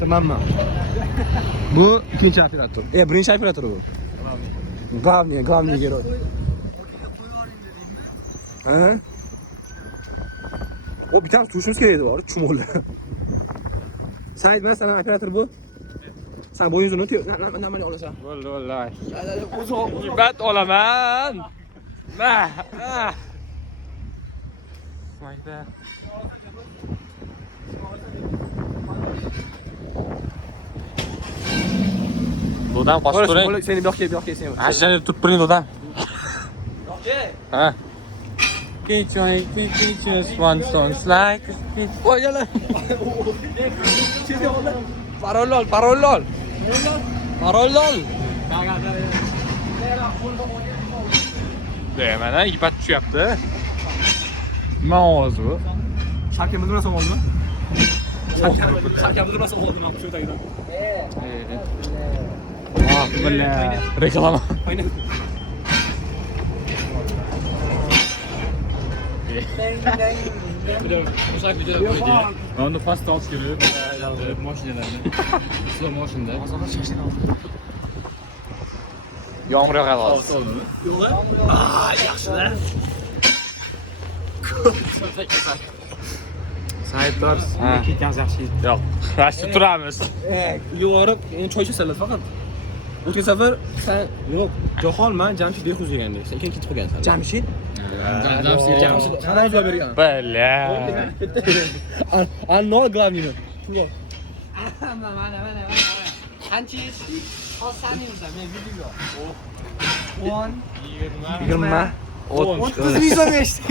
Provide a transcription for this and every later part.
Tamammi? Bu ikkinchi operator. Birinchi operator bu. Главный герой. Ha? O bir tane turishimiz kerak edi, bor, chumoli. Said, men sana operator bu. Sen bo'yingizni o'tib, nimani olasan? Bo'ldi, vallahi. Ibat olaman. Mayda. Do'dan qochib turing. Seni bu yoqqa sen. Ashani turib turing do'dan. Ha. Teachers one stones like. Qo'yinglar. Parol. Mana ibat tushyapti. Nima ovoz bu? Sharkamiz nima oldimi? Sharkamiz nima oldimi? Shu tagidan. Billa reklama. Onu past alt görüyor. Maşinelerni. Slow motion'da. Yağmur yağadi hozir. Yo'qmi? Yaxshilar. Saidlar, ketganimiz yaxshi. Yo'q, yaxshi turamiz. Yuborib, endi choy ichasanlar faqat. O'tgan safar sen yo'q, Jahonman, Jamshid Behuz degandek. Sen ikkinchi qo'ygansan. Jamshid? Jamshid. Qanday javob bergan? Billa. Anor главный. Mana. Qancha yetdik? Hozir men video. 10, 20, 30. 30 yuz olmashdi.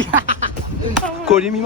Ko'rdingmi?